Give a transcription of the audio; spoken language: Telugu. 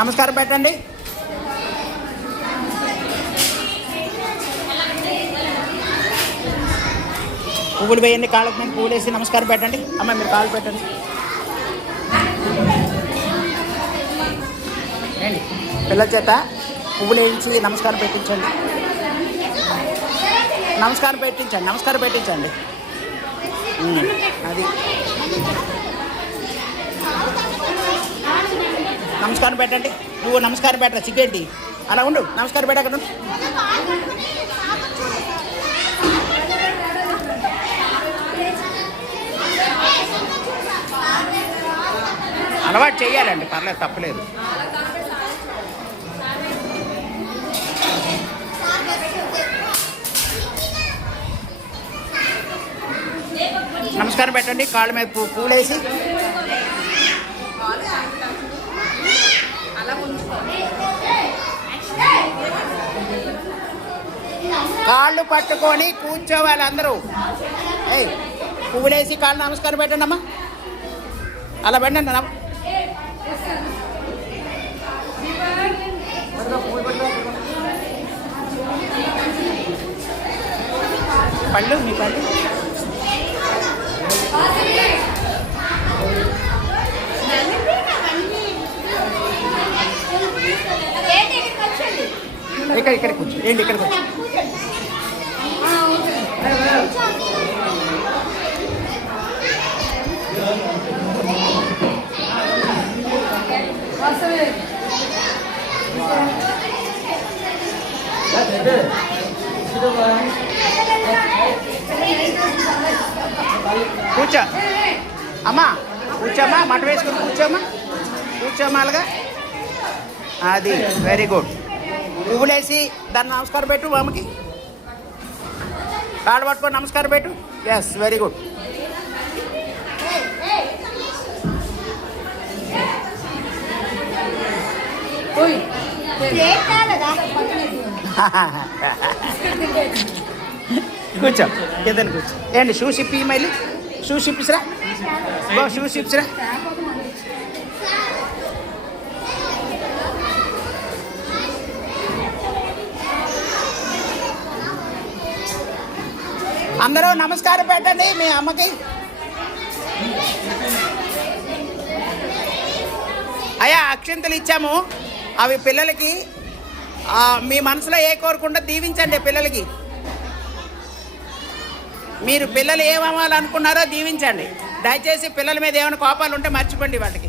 నమస్కారం పెట్టండి. పువ్వులు వేయండి, కాళ్ళకు మీద పువ్వులు వేసి నమస్కారం పెట్టండి. అమ్మ మీరు కాళ్ళు పెట్టండి. ఏంటి పిల్లల చేత పువ్వులు వేయించి నమస్కారం పెట్టించండి. నమస్కారం పెట్టించండి, నమస్కారం పెట్టించండి. అది నమస్కారం పెట్టండి. నువ్వు నమస్కారం పెట్టరా, సిగ్గేంటి అలా ఉండు. నమస్కారం పెట్టక్కడ అలవాటు చెయ్యాలండి, పర్లేదు, తప్పలేదు. నమస్కారం పెట్టండి, కాళ్ళ మీద పూలేసి. కాళ్ళు పట్టుకొని కూర్చోవాలి అందరూ. పువ్వులేసి కాళ్ళు నమస్కారం పెట్టండి అమ్మా, అలా పెట్టండి. పళ్ళు మీ పళ్ళు ఇక్కడ కూర్చో. ఏంటి ఇక్కడ కూర్చో. కూర్చో అమ్మా, కూర్చోమ్మా, మట వేసుకుని కూర్చోమ్మా, కూర్చోమ్మా అలాగా. అది వెరీ గుడ్. పువ్వులేసి దాన్ని నమస్కారం పెట్టు. అమ్మకి కాళ్ళు పట్టుకొని నమస్కారం పెట్టు. Yes, very good. కూర్చో, ఏదైనా కూర్చో. ఏంటి షూస్ ఇప్పి, మళ్ళీ షూస్ ఇప్పిసరా, షూస్ ఇప్పిసరా. అందరూ నమస్కారం పెట్టండి మీ అమ్మకి. అయ్యా అక్షింతలు ఇచ్చాము, అవి పిల్లలకి మీ మనసులో ఏ కోరుకుంటా దీవించండి. పిల్లలకి మీరు పిల్లలు ఏమవ్వాలనుకున్నారో దీవించండి. దయచేసి పిల్లల మీద ఏమైనా కోపాలు ఉంటే మర్చిపోండి వాళ్ళకి.